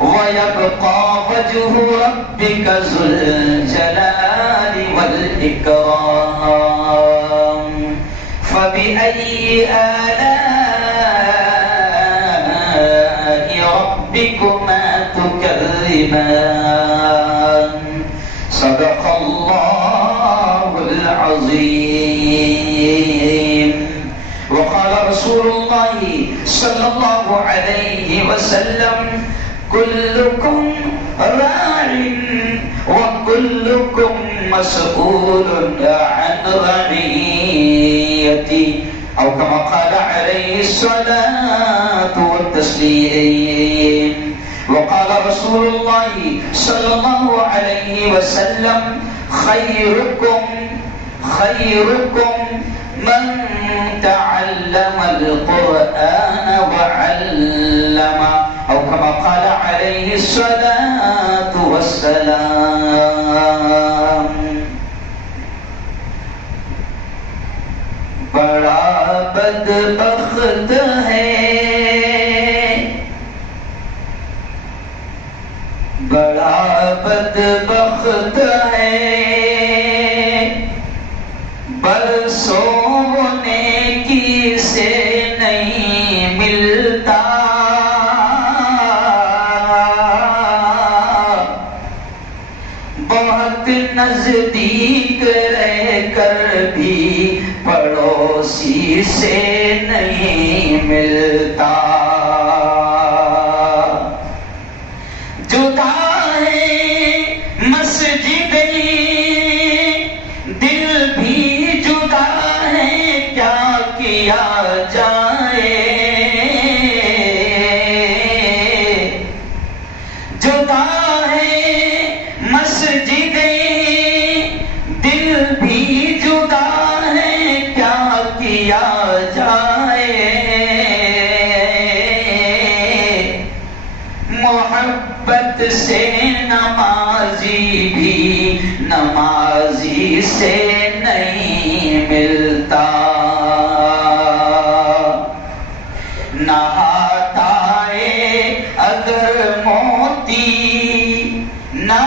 وَيَبْقَى وَجْهُ رَبِّكَ ذُو الْجَلَالِ وَالْإِكْرَامِ فَبِأَيِّ آلَاءِ رَبِّكُمَا تُكَذِّبَانِ صدق الله العظيم. وقال رسول الله صلى الله عليه وسلم كلكم راع وكلكم مسؤول عن رعيته أو كما قال عليه الصلاة والتسليم. وقال رسول الله صلى الله عليه وسلم خيركم من تعلم القرآن وعلمه أو كما قال عليه الصلاة والسلام. بڑا بدبخت ہے بڑا بدبخت ہے برسوں نیکی سے نہیں ملتا بہت نزدیک رہ کر بھی پڑوسی سے نہیں ملتا جدا ہے مسجد دل بھی جدا ہے کیا کیا جائے جدا ہے مسجد دل بھی جدا ہے کیا کیا جائے محبت سے نمازی بھی نمازی سے نہیں ملتا نہاتا ہے اگر موتی نہ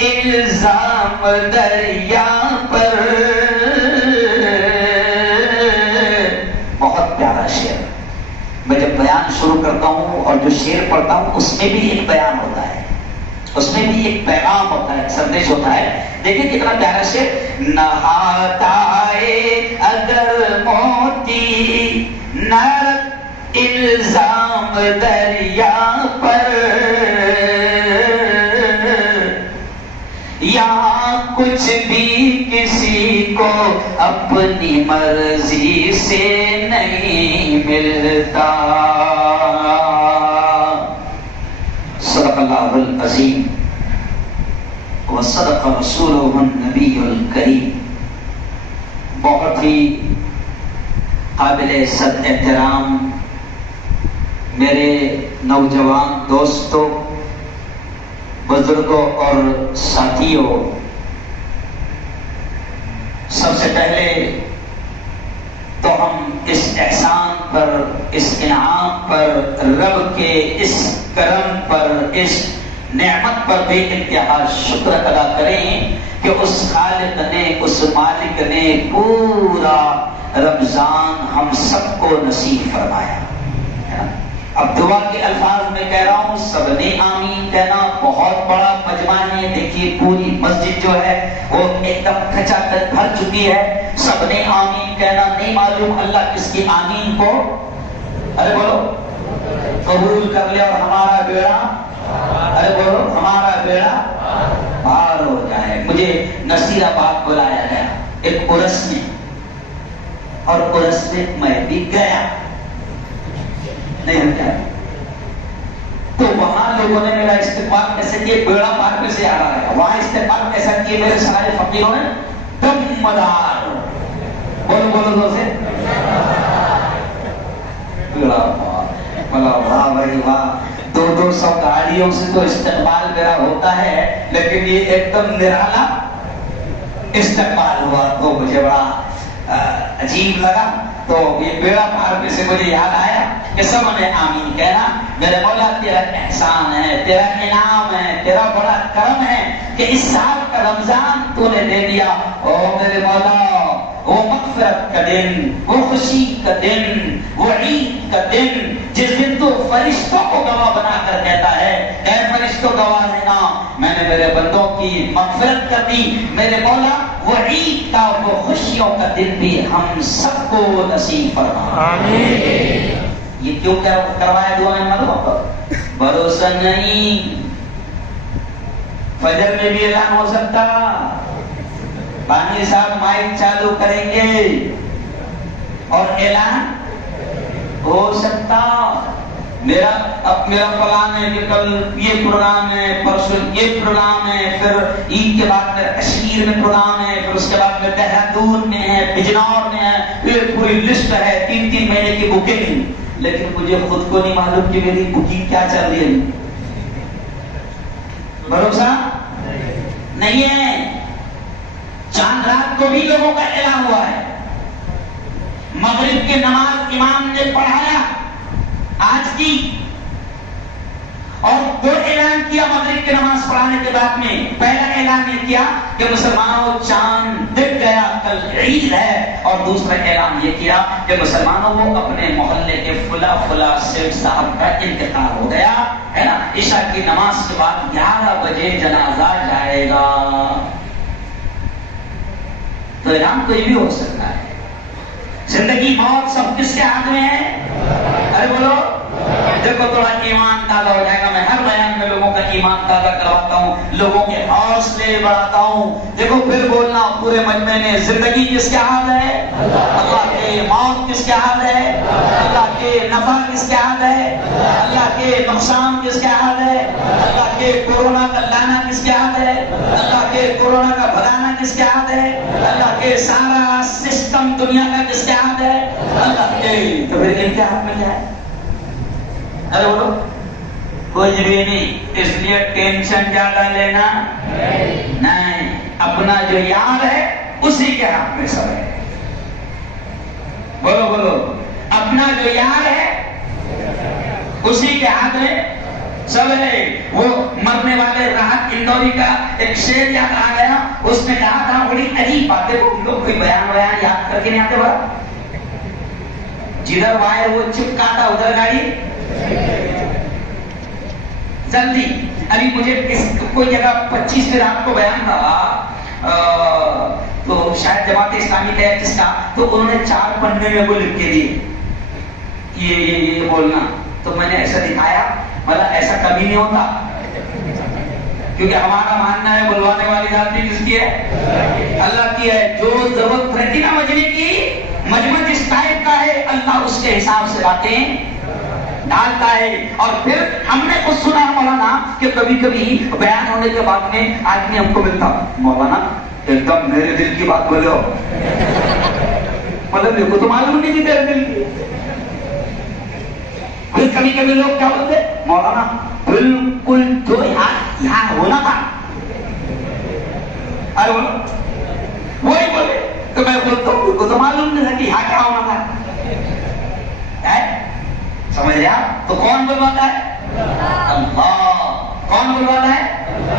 الزام دریا پر. بہت پیارا شعر. میں جب بیان شروع کرتا ہوں اور جو شعر پڑھتا ہوں اس میں بھی ایک بیان ہوتا ہے, اس میں بھی ایک پیغام ہوتا ہے, ایک سندیش ہوتا ہے. دیکھیں کتنا پیارا شعر. نہاتا ہے اگر موتی نہ الزام دریا پر یہاں کچھ بھی کسی کو اپنی مرضی سے نہیں ملتا. صدق اللہ العظیم وصدق رسولہ النبی الکریم. بہت ہی قابل صد احترام میرے نوجوان دوستوں, بزرگوں اور ساتھیوں, سب سے پہلے تو ہم اس احسان پر, اس انعام پر, رب کے اس کرم پر, اس نعمت پر بے انتہا شکر ادا کریں کہ اس خالق نے, اس مالک نے پورا رمضان ہم سب کو نصیب فرمایا. اب دعا کے الفاظ میں کہہ رہا ہوں, سب نے آمین کہنا. بہت بڑا مجمع ہے, دیکھیے پوری مسجد جو ہے وہ ایک دم کھچا کر بھر چکی ہے. سب نے آمین کہنا. نہیں معلوم اللہ کس کی آمین کو ارے بولو قبول کر لے اور ہمارا بیڑا ارے بولو ہمارا بیڑا پار ہو جائے. مجھے نصیر آباد بلایا گیا ایک عرس میں, اور عرس میں میں بھی گیا. نہیں کیا تو وہاں لوگوں نے میرا استقبال کیسے کیا, بیڑا پار میں سے آ رہا ہے. وہاں استقبال کیسا کیا میرے سارے فقیروں نے, دم مدار. بولو بولو دو سے بیڑا پار. واہ بھائی واہ. 200 گاڑیوں سے تو استقبال میرا ہوتا ہے, لیکن یہ ایک دم نرالا استقبال ہوا تو مجھے بڑا عجیب لگا. تو یہ بیڑا پار پہ سے مجھے یاد آیا کہ سب نے آمین کہنا. میرے مولا تیرا احسان ہے, تیرا انعام ہے, تیرا بڑا کرم ہے کہ اس سال کا رمضان تو نے دے دیا. او میرے مولا, وہ مغفرت کا دن, وہ خوشی کا دن, وہ عید کا دن جس دن تو فرشتوں کو گواہ بنا کر کہتا ہے اے فرشتوں گواہ دینا میں نے میرے بندوں کی مغفرت کر دی. میرے مولا وہ عید کا, وہ خوشیوں کا دن بھی ہم سب کو نصیب فرما. آمین. یہ کیوں کروایا دعا میں معلوم بھروسہ نہیں, فجر میں بھی اعلان ہو سکتا, بانی صاحب مائک چالو کریں گے اور اعلان ہو سکتا. میرا پلان ہے کہ کل یہ پروگرام ہے, پرسوں یہ پروگرام ہے, پھر عید کے بعد میرا کشمیر میں پروگرام ہے, پھر اس کے بعد میں دہرادون میں ہے, بجنور میں ہے, پھر پوری لسٹ ہے 3 مہینے کی بکنگ. لیکن مجھے خود کو نہیں معلوم کہ میری بکنگ کیا چل رہی ہے. بھروسہ نہیں ہے. چاند رات کو بھی لوگوں کا اعلان ہوا ہے, مغرب کی نماز امام نے پڑھایا آج کی, اور 2 اعلان کیا مغرب کی نماز پڑھانے کے بعد میں. پہلا اعلان یہ کیا کہ مسلمانوں چاند دکھ گیا, کل عید ہے, اور دوسرا اعلان یہ کیا کہ مسلمانوں وہ اپنے محلے کے فلا سیف صاحب کا انتقال ہو گیا ہے نا, عشاء کی نماز کے بعد 11 بجے جنازہ جائے گا. تو اعلان تو یہ بھی ہو سکتا ہے. زندگی موت سب کس کے ہاتھ میں ہے؟ ارے بولو, دیکھو تھوڑا ایمان تازہ ہو جائے گا. میں ہر بیان میں لوگوں کا ایمان تازہ کرواتا ہوں, لوگوں کے حوصلے بڑھاتا ہوں. دیکھو پھر بولنا پورے مجمع میں, زندگی کس کے ہاتھ ہے؟ اللہ کے. موت کس کے ہاتھ ہے؟ اللہ کے. نفع کس کے ہاتھ ہے؟ اللہ کے. نقصان کس کے ہاتھ ہے؟ اللہ کے. کورونا کا لانا کس کے ہاتھ ہے؟ اللہ کے. کورونا کا بھگانا کس کے ہاتھ ہے؟ اللہ کے. سارا سسٹم دنیا کا کس کے ہاتھ ہے؟ اللہ کے. تو پھر ان کے ہاتھ میں کیا ہے؟ ارے بولو, کچھ بھی نہیں. اس لیے ٹینشن زیادہ لینا نہیں. اپنا جو یار ہے اسی کے ہاتھ میں سب ہے. بولو بولو, اپنا جو یار ہے اسی کے ہاتھ میں سب ہے. وہ مرنے والے راحت اندوری کا ایک شعر یاد آ گیا, اس نے کہا تھا بڑی عجیب بات ہے, وہ لوگ کوئی بیان یاد کر کے نہیں آتے بڑا, جدھر وائر وہ چپکاتا ادھر گاڑی جلدی. ابھی مجھے کوئی جگہ 25 میں رات کو بیان رہا تو شاید جماعت اسلامی کا ہے جس کا, تو انہوں نے 4 پنے میں وہ لکھ کے دیے یہ بولنا. تو میں نے ایسا دکھایا, مطلب ایسا کبھی نہیں ہوتا, کیونکہ ہمارا ماننا ہے بلوانے والی ذات بھی کس کی ہے؟ اللہ کی ہے. جو ضرورت رہتی نا مجمع کی, مجمع جس ٹائپ کا ہے اللہ اس کے حساب سے باتیں ڈالتا ہے. اور پھر ہم نے خود سنا مولانا کہ کبھی کبھی بیان ہونے کے بعد میں آدمی ہم کو ملتا, مولانا ایک دم میرے دل کی بات بولے ہو, مطلب میرے کو تو معلوم نہیں تھی تیرے دل کی. پھر کبھی کبھی لوگ کیا بولتے, مولانا بالکل جو یہاں ہونا تھا. ارے بولو, وہی بولے. تو میں بولتا ہوں میرے کو تو معلوم نہیں تھا کہ یہاں کیا ہونا تھا. سمجھ لیا؟ تو کون بلواتا ہے؟ اللہ. کون بلواتا ہے؟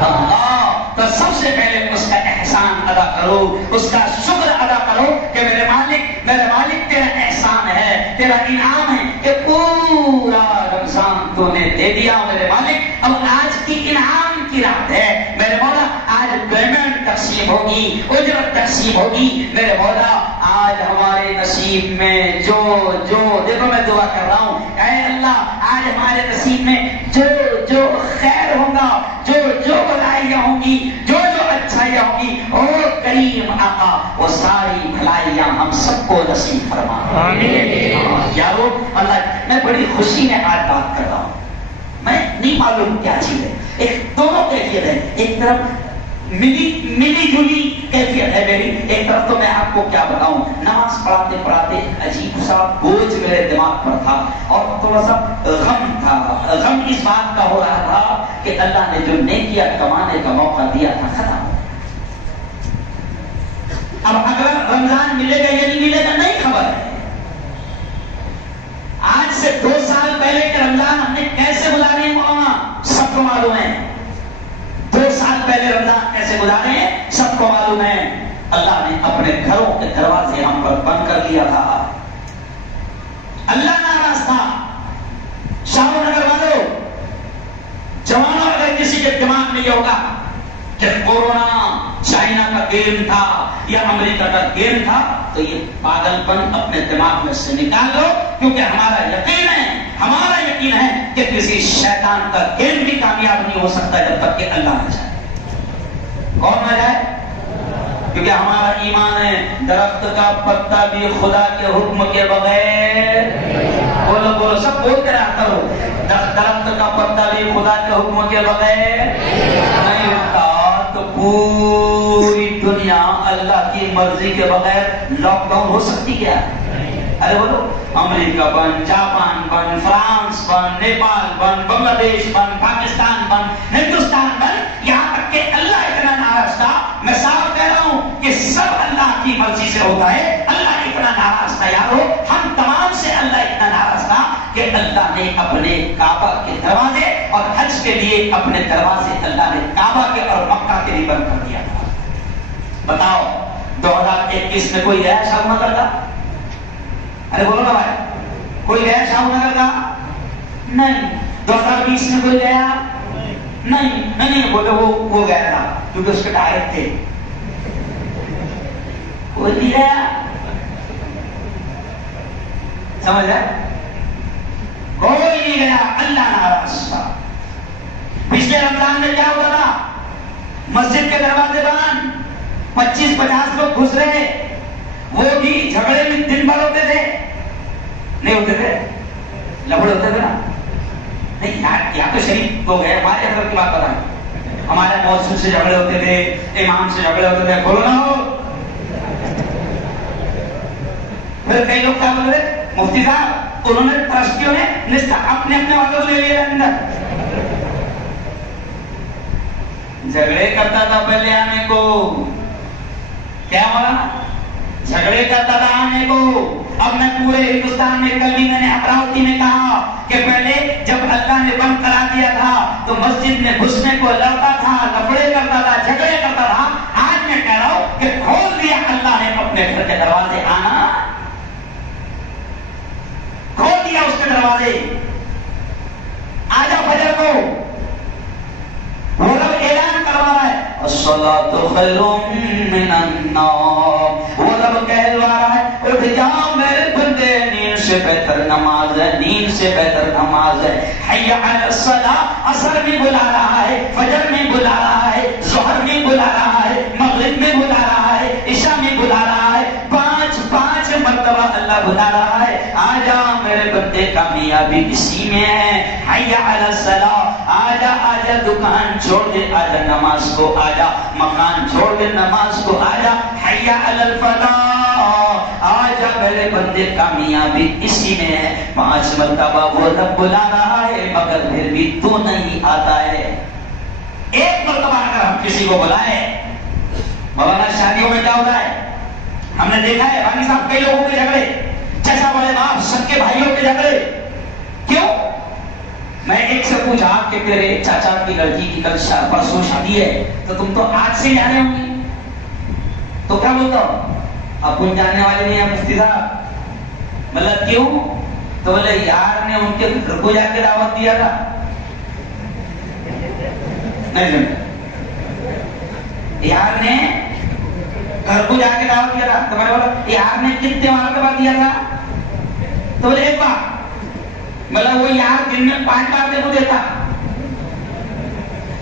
اللہ. تو سب سے پہلے اس کا احسان ادا کرو, اس کا شکر ادا کرو کہ میرے مالک تیرا احسان ہے, تیرا انعام ہے کہ پورا رمضان تو نے دے دیا میرے مالک. اب آج کی انعام کی رات ہے میرے مولا, آج پیمنٹ تقسیم ہوگی, اجرت تقسیم ہوگی میرے مولا. آج ہمارے نصیب میں جو دیکھو میں دعا کر رہا ہوں, اے اللہ آج ہمارے نصیب میں جو خیر ہوگا, جو بھلائیاں ہوں گی, جو اچھائیاں ہوں گی, او کریم آقا وہ ساری بھلائیاں ہم سب کو نصیب فرما. آمین. یارو اللہ, میں بڑی خوشی میں آج بات کر رہا ہوں. میں نہیں معلوم کیا چیز ہے, ایک دونوں کیفیت ہے. ایک طرف ملی جلی کیفیت ہے میری, ایک طرف تو میں آپ کو کیا بتاؤں, نماز پڑھاتے پڑھاتے عجیب سا بوجھ میرے دماغ پر تھا, اور تھوڑا سا غم تھا. غم اس بات کا ہو رہا تھا کہ اللہ نے جو نیکیاں کمانے کا موقع دیا تھا ختم. اب اگر رمضان ملے گا یا نہیں ملے گا نہیں خبر ہے, سے 2 سال پہلے کہ رمضان ہم نے کیسے گزارے ہیں مولانا سب کو معلوم ہے. 2 سال پہلے رمضان کیسے گزارے ہیں سب کو معلوم ہے. اللہ نے اپنے گھروں کے دروازے ہم پر بند کر دیا تھا. اللہ ناراض تھا. شاہو نگر والوں جوانوں اگر کسی کے دماغ میں یہ ہوگا کہ کورونا چائنا کا گیم تھا یا امریکہ کا گیم تھا تو یہ پاگل پن اپنے دماغ میں سے نکال لو, کیونکہ ہمارا یقین ہے کہ کسی شیطان کا گیم بھی کامیاب نہیں ہو سکتا جب تک کہ اللہ نہ چاہے. کون نہ جائے؟ کیونکہ ہمارا ایمان ہے درخت کا پتا بھی خدا کے حکم کے بغیر, بولو بولو سب بول کر آتا ہو, درخت کا پتا بھی خدا کے حکم کے بغیر نہیں ہوتا. تو پوری دنیا اللہ کی مرضی کے بغیر لاک ڈاؤن ہو سکتی کیا؟ ارے بولو, امریکہ بند, جاپان بند, فرانس بند, نیپال بند, بنگلہ دیش بند, پاکستان بند, ہندوستان بند, یہاں تک کہ اللہ اتنا ناراض تھا. میں صاف کہہ رہا ہوں کہ سب اللہ کی مرضی سے ہوتا ہے. اللہ اتنا ناراض تھا یارو, ہم تمام سے اللہ اتنا ناراض تھا کہ اللہ نے اپنے کعبہ کے دروازے اور حج کے لیے اپنے دروازے اللہ نے کعبہ کے اور مکہ کے لیے بند کر دیا تھا. بتاؤ 2021 میں کوئی گیا شاہ نگر کا؟ ارے بولو نا بھائی, کوئی گیا شاہ نگر کا؟ نہیں. 2020 میں کوئی گیا؟ نہیں بولے وہ گیا تھا کیونکہ اس کے ٹائر تھے. کوئی نہیں گیا, سمجھ رہے؟ کوئی نہیں گیا, اللہ ناراض تھا. پچھلے رمضان میں کیا ہوا تھا؟ مسجد کے دروازے بند, 25-50 لوگ گھس رہے, وہ بھی جھگڑے میں دن بھر ہوتے تھے, نہیں ہوتے تھے, لفڑے ہوتے تھے نا. نہیں یہاں تو شریف ہو گئے, ہمارے حضرت کی بات بتائیں, ہمارے مؤذن سے جھگڑے ہوتے تھے, امام سے جھگڑے ہوتے تھے, بولو نہ ہو. پھر کئی لوگ کیا بول رہے, مفتی صاحب انہوں نے ٹرسٹیوں نے اپنے والوں کو لے لیا اندر. جھگڑے کرتا تھا پہلے آنے کو, کیا ہوا؟ جھگڑے کرتا تھا آنے کو. اب میں پورے ہندوستان میں, کل بھی میں نے امراوتی میں کہا کہ پہلے جب اللہ نے بند کرا دیا تھا تو مسجد میں گھسنے کو لڑتا تھا, لفڑے کرتا تھا, جھگڑے کرتا تھا. آج میں کہہ رہا ہوں کہ کھول دیا اللہ نے اپنے گھر کے دروازے, آنا کھول دیا اس کے دروازے. آجا فجر کو وہ رب اعلان کروا رہا ہے الصلاۃ خیر من النوم. وہ رب کہلوا رہا ہے اٹھ جا میرے بندے, نیند سے بہتر نماز ہے, نیند سے بہتر نماز ہے. حی علی الصلاۃ عصر میں بلا رہا ہے, فجر میں بلا رہا ہے, ظہر میں بلا رہا ہے, مغرب میں بلا رہا ہے, عشاء میں بلا رہا ہے. 5 مرتبہ اللہ بلا رہا ہے, آجا میرے بندے, کامیابی اسی میں ہے. حی علی الصلاۃ, آجا آجا, دکان چھوڑ دے, آجا نماز کو, آجا مکان چھوڑ دے, نماز کو, آجا. حی علی الفلاح, آجا میرے بندے, کامیابی اسی میں ہے. 5 مرتبہ وہ رب بلا رہا ہے مگر پھر بھی تو نہیں آتا ہے. ایک مرتبہ اگر ہم کسی کو بلائے, مولانا شادیوں میں کیا ہوتا ہے ہم نے دیکھا ہے, رانی صاحب کئی لوگوں کے جھگڑے, چچا بڑے باپ سب کے بھائیوں کے جھگڑے. کیوں؟ میں ایک سے پوچھا کہ تیرے چاچا کی لڑکی کی کل پرسوں شادی ہے تو تم تو آج سے جانے ہوں گے, تو کیا بولتا ہوں اب کون جاننے والے نہیں ہیں مفتی صاحب. مطلب کیوں؟ تو بولے یار نے ان کے گھر کو جا کے دعوت دیا تھا. نہیں سمجھا, یار نے گھر کو جا کے دعوت دیا تھا. تو میں نے بولا یار نے کتنے والوں کے بعد دیا تھا؟ تو بولے ایک بار. مطلب وہ یار دن میں 5 بار تیرے کو دیتا,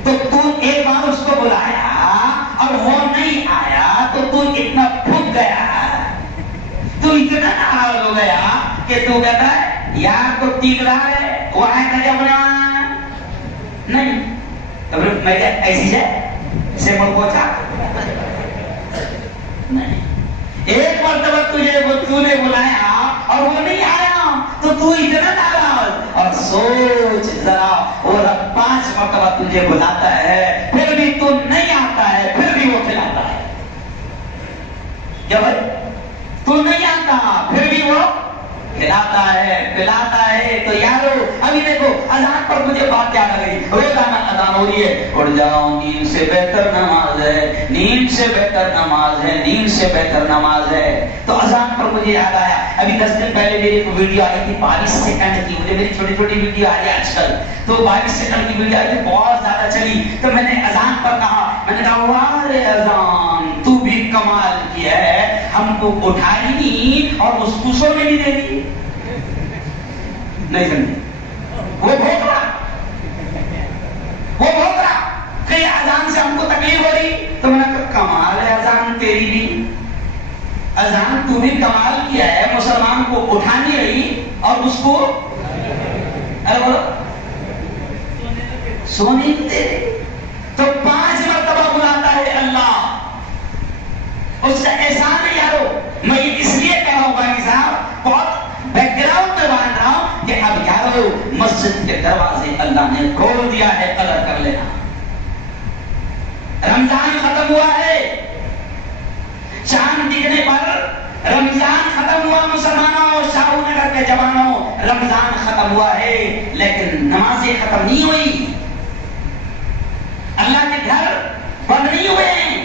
تو تو ایک بار اس کو بلایا اور وہ نہیں آیا تو تو اتنا پھک گیا, تو اتنا ناراض ہو گیا کہ تو کہتا ہے یار کو ٹیک رہا ہے, وہ آئے گا جب نہیں. تو میں کیا ایسی سے مل پہنچا نہیں. ایک مرتبہ تو نے بلایا اور وہ نہیں آیا تو تو اتنا ناراض. اور سوچ ذرا, اور 5 مرتبہ تجھے بلاتا ہے پھر بھی تو نہیں آتا ہے, پھر بھی وہ کھلاتا ہے. کیا بھائی؟ تو نہیں آتا پھر بھی وہ کھلاتا ہے پلاتا ہے. تو یارو ابھی دیکھو اذان پر مجھے بات یاد آ گئی. روزانہ اذان ہو رہی ہے, اٹھ جاؤ, نیند سے بہتر نماز ہے, نیند سے بہتر نماز ہے, نیند سے بہتر نماز ہے. تو اذان پر مجھے یاد آیا, ابھی 10 دن پہلے میری ایک ویڈیو آئی تھی 22 سیکنڈ کی. مجھے میری چھوٹی چھوٹی ویڈیو آ رہی ہے آج کل, تو 22 سیکنڈ کی ویڈیو آئی تھی, بہت زیادہ چلی. تو میں نے اذان پر کہا, میں نے کہا واہ رے اذان, تو بھی کمال کیا ہے, ہم کو اٹھائی نہیں اور اس کو سونے نہیں دے دی. نہیں سمجھے, وہ بھوک رہا کہ اذان سے ہم کو تکلیف ہو رہی. تو میں نے کہا کمال ہے اذان تیری بھی, اذان تو نے کمال کیا ہے, مسلمان کو اٹھا نہیں رہی اور اس کو ارے بولو سونے نہیں دے رہی. تو 5 مرتبہ بلاتا ہے اللہ, اس کا احسان ہے یارو. میں یہ اس لیے کہہ رہا ہوں بھائی صاحب, بہت بیک گراؤنڈ میں باندھ رہا ہوں کہ اب یارو مسجد کے دروازے اللہ نے کھول دیا ہے, قدر کر لینا. رمضان ختم ہوا ہے, چاند دکھنے پر رمضان ختم ہوا. مسلمانوں, شاہو نگر کے جوانوں, رمضان ختم ہوا ہے لیکن نمازیں ختم نہیں ہوئی, اللہ کے گھر بند نہیں ہوئے ہیں.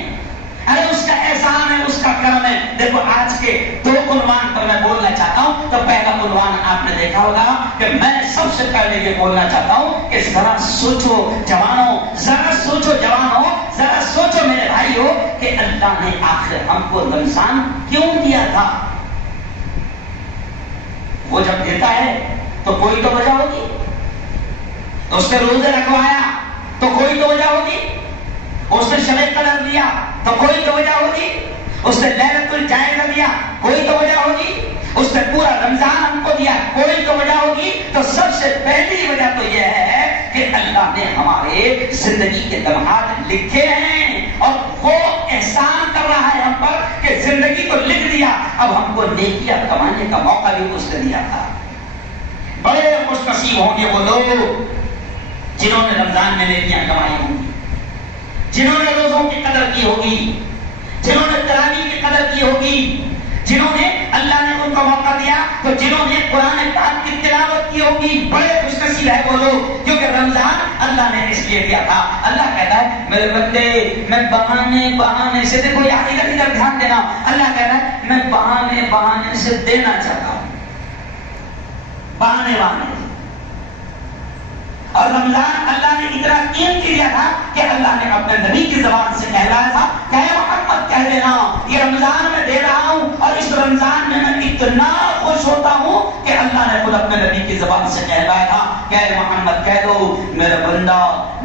ارے اس کا احسان ہے, اس کا کرم ہے. دیکھو آج کے 2 عنوان پر میں بولنا چاہتا ہوں. تو پہلا عنوان آپ نے دیکھا ہوگا کہ میں سب سے پہلے یہ بولنا چاہتا ہوں کہ ذرا سوچو جوانوں, ذرا سوچو جوانوں, ذرا سوچو میرے بھائیو کہ اللہ نے آخر ہم کو رمضان کیوں دیا تھا. وہ جب دیتا ہے تو کوئی تو وجہ ہوگی, اس نے روزے رکھوایا تو کوئی تو وجہ ہوگی, اس نے شب قدر دیا تو کوئی تو وجہ ہوگی, اس نے لیلۃ الجائزہ دیا کوئی تو وجہ ہوگی, اس نے پورا رمضان ہم کو دیا کوئی تو وجہ ہوگی. تو سب سے پہلی وجہ تو یہ ہے کہ اللہ نے ہمارے زندگی کے لمحات لکھے ہیں اور وہ احسان کر رہا ہے ہم پر کہ زندگی کو لکھ دیا, اب ہم کو نیکیاں کمانے کا موقع بھی اس نے دیا تھا. بڑے خوش نصیب ہوں گے وہ لوگ جنہوں نے رمضان میں نیکیاں کمائی ہوں گی, جنہوں نے روزوں کی قدر کی ہوگی, جنہوں نے تراویح کی قدر کی ہوگی, جنہوں نے اللہ نے ان کو موقع دیا تو جنہوں نے قرآن پاک کی تلاوت کی ہوگی. بڑے خوش نصیب ہے وہ لوگ, کیونکہ رمضان اللہ نے اس لیے دیا تھا. اللہ کہتا ہے میرے بندے میں بہانے سے, دیکھو یہاں ادھر دھیان دینا, اللہ کہتا ہے میں بہانے سے دینا چاہتا ہوں, بہانے سے. اور رمضان اللہ نے اتنا قیمتی دیا تھا کہ اللہ نے اپنے نبی کی زبان سے کہلایا تھا کہ اے محمد کہہ دینا یہ رمضان میں دے رہا ہوں, اور اس رمضان میں اتنا خوش ہوتا ہوں کہ اللہ نے خود اپنے نبی کی زبان سے کہلایا تھا کہ اے محمد کہہ دو میرا بندہ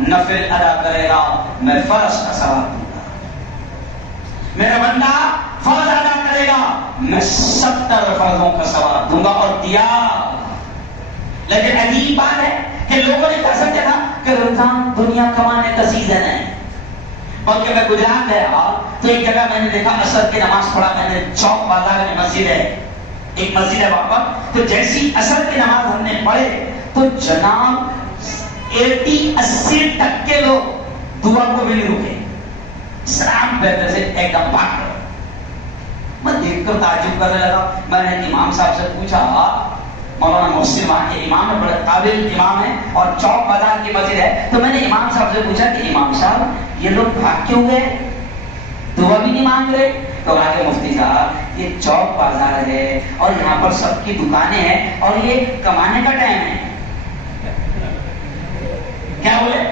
نفل ادا کرے گا میں فرض کا ثواب دوں گا, میرا بندہ فرض ادا کرے گا میں 70 فرضوں کا ثواب دوں گا, اور دیا. لیکن عجیب بات ہے کہ لوگوں نے کہا سمجھا تھا کہ رمضان دنیا کمانے کا سیزن ہے. بلکہ میں گجرات گیا تو ایک جگہ میں نے دیکھا عصر کی نماز پڑھا, میں نے چوک بازار میں مسجد ہے, ایک مسجد ہے وہاں پر. تو جیسی عصر کی نماز ہم نے پڑھے تو جناب 80-80% لوگ دعا کو بھی نہیں رکے, سلام پہلے سے ایک دم بھاگ گئے. میں دیکھ کر تعجب کرنے لگا. میں نے امام صاحب سے پوچھا, مولانا محسن وہاں کے امام ہے, بڑے قابل امام ہے اور چوک بازار کی مسجد ہے. تو میں نے امام صاحب سے پوچھا کہ امام صاحب یہ لوگ بھاگ کیوں گئے, دعا بھی نہیں مانگ رہے؟ تو آگے مفتی صاحب یہ چوک بازار ہے اور یہاں پر سب کی دکانیں ہیں اور یہ کمانے کا ٹائم ہے. کیا بولے؟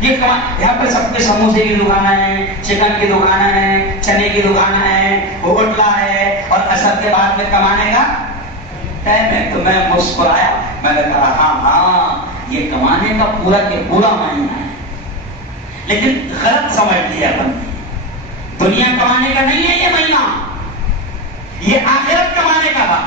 یہاں پر سب کے سموسے کی دکانیں ہیں, چکن کی دکانیں ہیں, چنے کی دکانیں ہیں, ہوٹلا ہے, اور عصر کے بعد میں کمانے کا ٹائم ہے. تو میں مسکرایا, میں نے کہا ہاں یہ کمانے کا پورا کے پورا مہینہ ہے, لیکن غلط سمجھ لیا اپن نے. دنیا کمانے کا نہیں ہے یہ مہینہ, یہ آخرت کمانے کا تھا,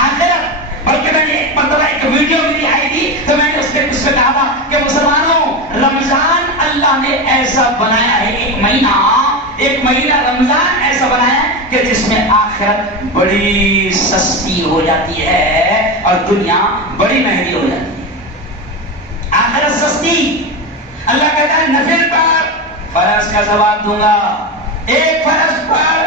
آخرت. بلکہ میں نے ایک مرتبہ ایک ویڈیو بھی آئی تھی تو میں نے اس میں کہا تھا کہ مسلمانوں رمضان اللہ نے ایسا بنایا ہے, ایک مہینہ رمضان ایسا بنایا ہے کہ جس میں آخرت بڑی سستی ہو جاتی ہے اور دنیا بڑی مہنگی ہو جاتی ہے. آخرت سستی, اللہ کہتا ہے نفل پر فرض کا ثواب دوں گا, ایک فرض پر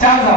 400।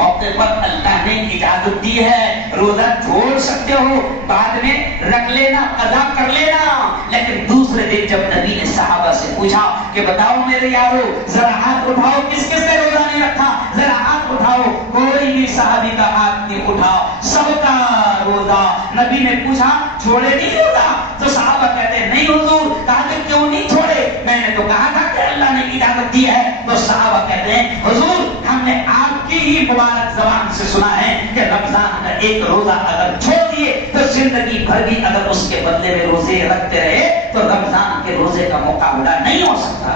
موقع پر اللہ نے اجازت دی ہے، روزہ چھوڑ سکتے ہو، بعد میں رکھ لینا، قضا کر لینا۔ لیکن دوسرے دن جب نبی نے صحابہ سے پوچھا کہ بتاؤ میرے یارو، ذرا ہاتھ اٹھاؤ، کس کس نے روزہ نہیں رکھا، ذرا ہاتھ اٹھاؤ۔ کوئی بھی صحابی کا ہاتھ نہیں اٹھا، سب کا روزہ۔ نبی نے پوچھا چھوڑے نہیں روزہ؟ تو صحابہ کہتے ہیں نہیں حضور۔ کہا کہ کیوں نہیں چھوڑے؟ میں نے تو کہا تھا کہ اللہ نے اجازت دی ہے۔ تو صحابہ کہتے ہیں حضور ہم نے آپ کی ہی مبارک زبان سے سنا ہے کہ رمضان کا ایک روزہ اگر چھوڑ دیے تو زندگی بھر بھی اگر اس کے بدلے میں روزے رکھتے رہے تو رمضان کے روزے کا مقابلہ نہیں ہو سکتا۔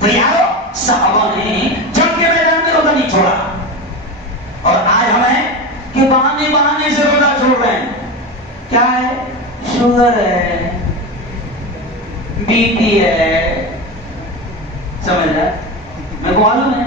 تو یارو صحابہ نے جنگ کے میدان میں روزہ نہیں چھوڑا، اور آج ہمیں کہ بہانے بہانے سے روزہ چھوڑ رہے ہیں۔ کیا ہے؟ شوگر ہے، بی پی ہے، سمجھ رہا؟ میرے کو معلوم ہے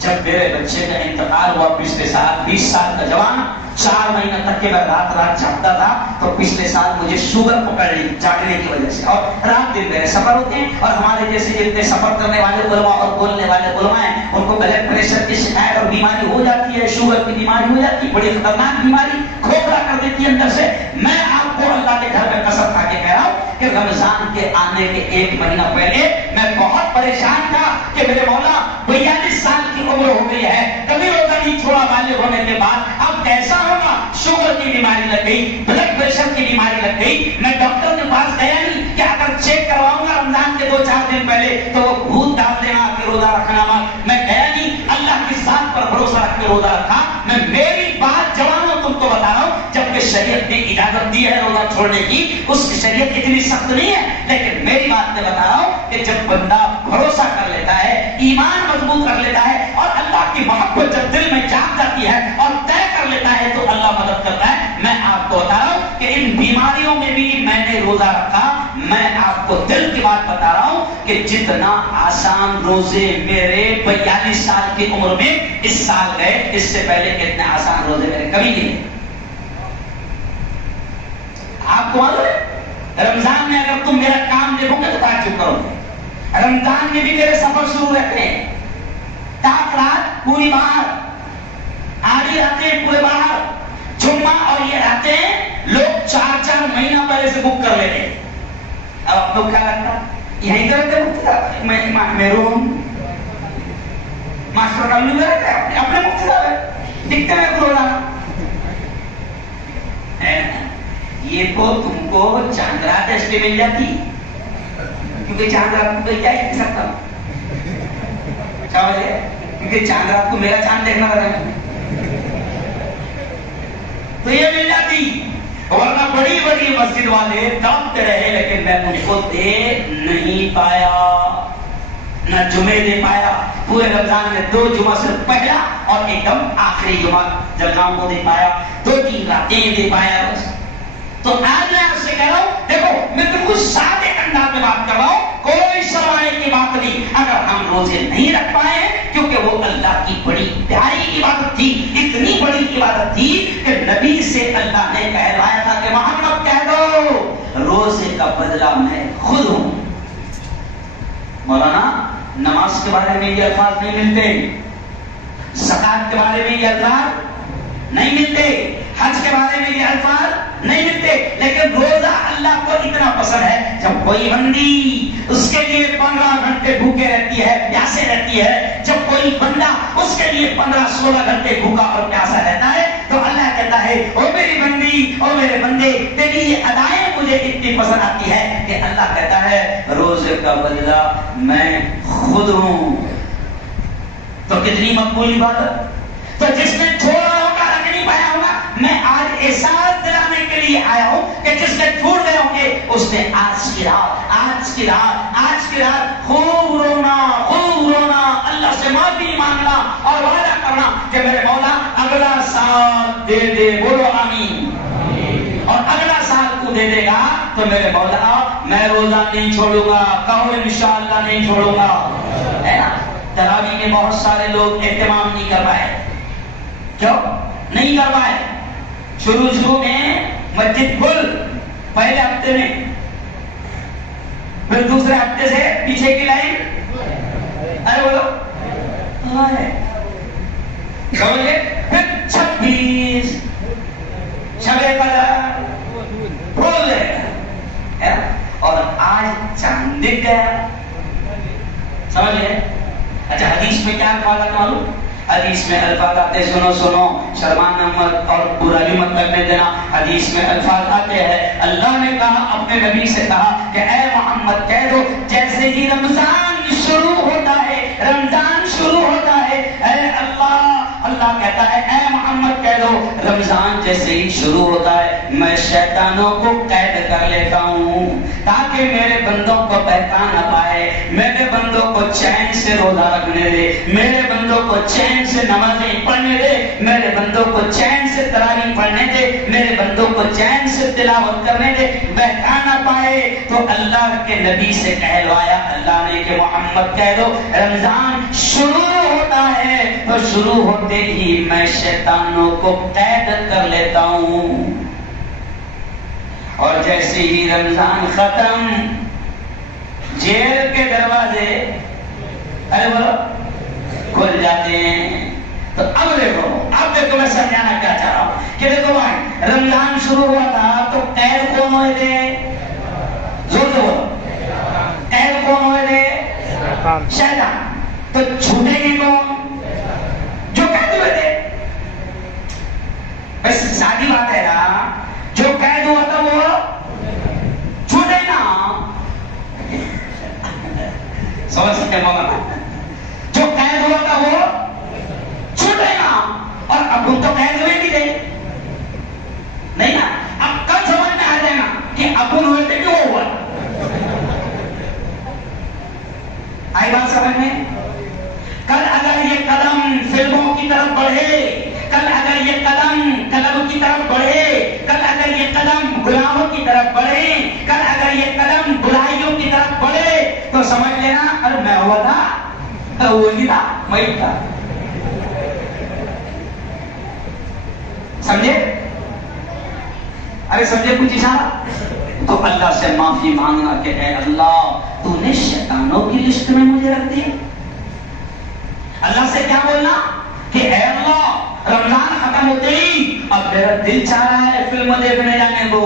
جب میرے بچے کا انتقال ہوا پچھلے سال، 20 سال کا جوان، 4 مہینہ تک کے میں رات رات جاگتا تھا، تو پچھلے سال مجھے شوگر پکڑ لی جاگنے کی وجہ سے، اور رات دن میرے سفر ہوتے ہیں، اور ہمارے جیسے جتنے سفر کرنے والے علماء اور بولنے والے علماء ہیں ان کو بلڈ پریشر کی شکایت اور بیماری ہو جاتی ہے، شوگر کی بیماری ہو جاتی ہے، بڑی خطرناک بیماری، کھوکھلا کر دیتی ہے اندر سے۔ میں آپ کو اللہ کے گھر میں قسم کھا کے کہہ رہا ہوں کہ رمضان کے آنے کے 1 مہینہ پہلے میں بہت پریشان تھا کہ میرے مولا 42 سال کی عمر ہو گئی ہے، کبھی روزہ نہیں چھوڑا، بالغ ہونے کے بعد اب کیسا ہوگا؟ شوگر کی بیماری لگ گئی، بلڈ پریشر کی بیماری لگ گئی۔ میں ڈاکٹر کے پاس گیا نہیں کہ اگر چیک کرواؤں گا رمضان کے 2-4 دن پہلے تو وہ بھوت ڈال دینا کہ روزہ رکھنا مت۔ میں گیا نہیں، اللہ کی ذات پر بھروسہ رکھ کے روزہ رکھا۔ میں میری بات جوانوں تم کو بتا رہا ہوں، جبکہ شریعت نے اجازت دی ہے روزہ چھوڑنے کی، اس کی شریعت اتنی سخت نہیں ہے، لیکن میری بات میں بتا رہا ہوں کہ جب بندہ بھروسہ کر لیتا ہے، ایمان مضبوط رکھ لیتا ہے، اور اللہ کی محبت جب دل میں جاگ جاتی ہے اور طے کر لیتا ہے تو اللہ مدد کرتا ہے۔ میں آپ کو بتا رہا ہوں کہ ان بیماریوں میں بھی میں نے روزہ رکھا۔ میں آپ کو دل کی بات بتا رہا ہوں کہ جتنا آسان روزے میرے 42 سال کی عمر میں اس سال گئے، اس سے پہلے اتنے آسان روزے میرے کبھی نہیں گئے۔ آپ کو معلوم ہے رمضان میں اگر تم میرا کام دیکھو گے تو تعجب کرو گے، رمضان میں بھی میرے سفر شروع رہتے ہیں، تاک رات پوری باہر، آدھی راتیں پورے باہر، جمعہ اور یہ راتیں لوگ 4-4 مہینہ پہلے سے بک کر لیتے ہیں۔ اب آپ لوگ کیا لگتا یہیں کرتے میں روم ماسٹر کالونی میں رہتے ہیں، اپنے مفتی صاحب دکھتے ہیں روزانہ۔ یہ کو تم کو چاند رات ایسے مل جاتی، کیونکہ چاند رات کو کیا ہی سکتا کیونکہ چاند رات کو میرا چاند دیکھنا پڑتا ہے تو یہ مل جاتی، ورنہ بڑی بڑی مسجد والے تڑپتے رہے لیکن میں ان کو دے نہیں پایا، نہ جمعے دے پایا۔ پورے رمضان میں 2 جمعہ صرف پہلا اور ایک دم آخری جمعہ جلگاؤں کو دے پایا، 2-3 راتیں دے پایا بس۔ تو آج میں آپ سے کہہ رہا ہوں، دیکھو میں بالکل سادے انداز میں بات کر رہا ہوں، کوئی شرمانے کی بات نہیں۔ اگر ہم روزے نہیں رکھ پائے ہیں کیونکہ وہ اللہ کی بڑی پیاری عبادت تھی، اتنی بڑی عبادت تھی کہ نبی سے اللہ نے کہلوایا تھا کہ محمد کہہ دو روزے کا بدلہ میں خود ہوں۔ مولانا نماز کے بارے میں یہ الفاظ نہیں ملتے، زکات کے بارے میں یہ الفاظ نہیں ملتے، حج کے بارے میں یہ الفاظ نہیں ملتے، لیکن روزہ اللہ کو اتنا پسند ہے جب کوئی بندی اس کے لیے 15 گھنٹے بھوکے رہتی ہے، پیاسے رہتی ہے، جب کوئی بندہ اس کے لیے 15-16 گھنٹے بھوکا اور پیاسا رہتا ہے تو اللہ کہتا ہے او میری بندی، او میرے بندے، تیری یہ ادائیں مجھے اتنی پسند آتی ہے کہ اللہ کہتا ہے روزے کا بدلہ میں خود ہوں۔ تو کتنی مقبول عبادت۔ تو جس نے چھوڑا ہوگا رکھ نہیں پایا ہوگا، میں آج احساس دلانے کے لیے آیا ہوں کہ جس نے چھوڑ گئے ہوں گے اس نے آج کی رات خوب رونا، اللہ سے معافی مانگنا اور وعدہ کرنا کہ میرے مولا اگلا سال دے دے، بولو آمین، اور اگلا سال کو دے دے گا تو میرے مولا میں روزہ نہیں چھوڑوں گا، کہو انشاءاللہ نہیں چھوڑوں گا، ہے نا۔ تراویح میں بہت سارے لوگ اہتمام نہیں کر پائے، کیوں نہیں کر پائے؟ شروع میں مسجد کھل پہلے ہفتے میں، پھر دوسرے ہفتے سے پیچھے کی لائن، ارے بولو سمجھے؟ پھر 26 شب قدر بھول گئے اور آج چاند دکھ گیا. سمجھ گئے؟ اچھا حدیث میں کیا الفاظ آتے معلوم؟ حدیث میں الفاظ آتے سنو شرمانا مت اور برا بھی مت لگنے دینا. حدیث میں الفاظ آتے ہیں اللہ نے کہا اپنے نبی سے کہا کہ اے محمد کہہ دو جیسے ہی رمضان شروع ہوتا ہے اے اللہ کہتا ہے اے محمد کہہ دو رمضان جیسے ہی شروع ہوتا ہے میں شیطانوں کو قید کر لیتا ہوں تاکہ میرے بندوں کو بہکا نہ پائے, میرے بندوں کو چین سے روزہ رکھنے دے, میرے بندوں کو چین سے نمازیں پڑھنے دے, میرے بندوں کو چین سے تراویح پڑھنے دے, میرے بندوں کو چین سے تلاوت کرنے دے, بہکا نہ پائے. تو اللہ کے نبی سے کہلوایا اللہ نے کہ محمد کہہ دو رمضان شروع ہوتا ہے تو شروع ہوتے ہی میں شیطانوں کو قید کر لیتا ہوں اور جیسے ہی رمضان ختم جیل کے دروازے کھل جاتے ہیں. تو اب دیکھو میں سمجھانا کیا چاہ رہا ہوں کہ دیکھو بھائی رمضان شروع ہوا تھا تو قید کون ہوئے تھے؟ زور سے بولو, قید کون ہوئے تھے؟ شیطان. تو چھوٹے گی کون؟ جو قید ہوئے تھے. بس سادی بات ہے نا, جو قید ہوا تھا وہ چھوٹے نا, سمجھ سکتے ہیں مولانا, جو قید ہوا تھا وہ چھوٹے نا. اور اب ہم تو قید ہوئے بھی تھے نہیں نا. اب کل سمجھ میں آ جائے گا کہ ابن ہوئے تھے کیوں ہوا. آئی بات سمجھ میں؟ کل اگر یہ قدم فلموں کی طرف بڑھے, کل اگر یہ قدم کلب کی طرف بڑھے, کل اگر یہ قدم غلاموں کی طرف بڑھے, کل اگر یہ قدم برائیوں کی طرف بڑھے تو سمجھ لینا ارے میں ہوا تھا, وہ نہیں تھا, میں تھا. سمجھے؟ ارے سمجھے کچھ اشارہ؟ تو اللہ سے معافی مانگنا کہ اے اللہ تو نے شیطانوں کی لسٹ میں مجھے رکھ دیا. اللہ سے کیا بولنا کہ اے اللہ رمضان ختم ہوتے ہی اب میرا دل چاہ رہا ہے فلم دیکھنے جانے کو,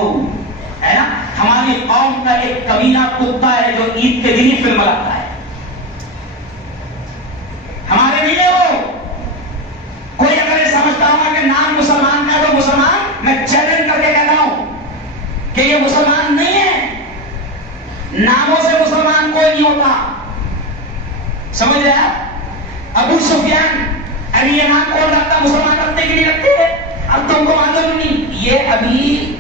ہے نا. ہماری قوم کا ایک کمینہ کتا ہے جو عید کے دن ہی فلم لاتا ہے. ہمارے لیے وہ کوئی اگر یہ سمجھتا ہوگا کہ نام مسلمان کا تو مسلمان, میں چیلنج کر کے کہتا ہوں کہ یہ مسلمان نہیں ہے. ناموں سے مسلمان کوئی نہیں ہوتا. سمجھ رہے ہیں؟ ابو سفیان ابھی یہ نام کون رکھتا, مسلمان رکھتے کہ نہیں رکھتے؟ اب تم کو معلوم نہیں.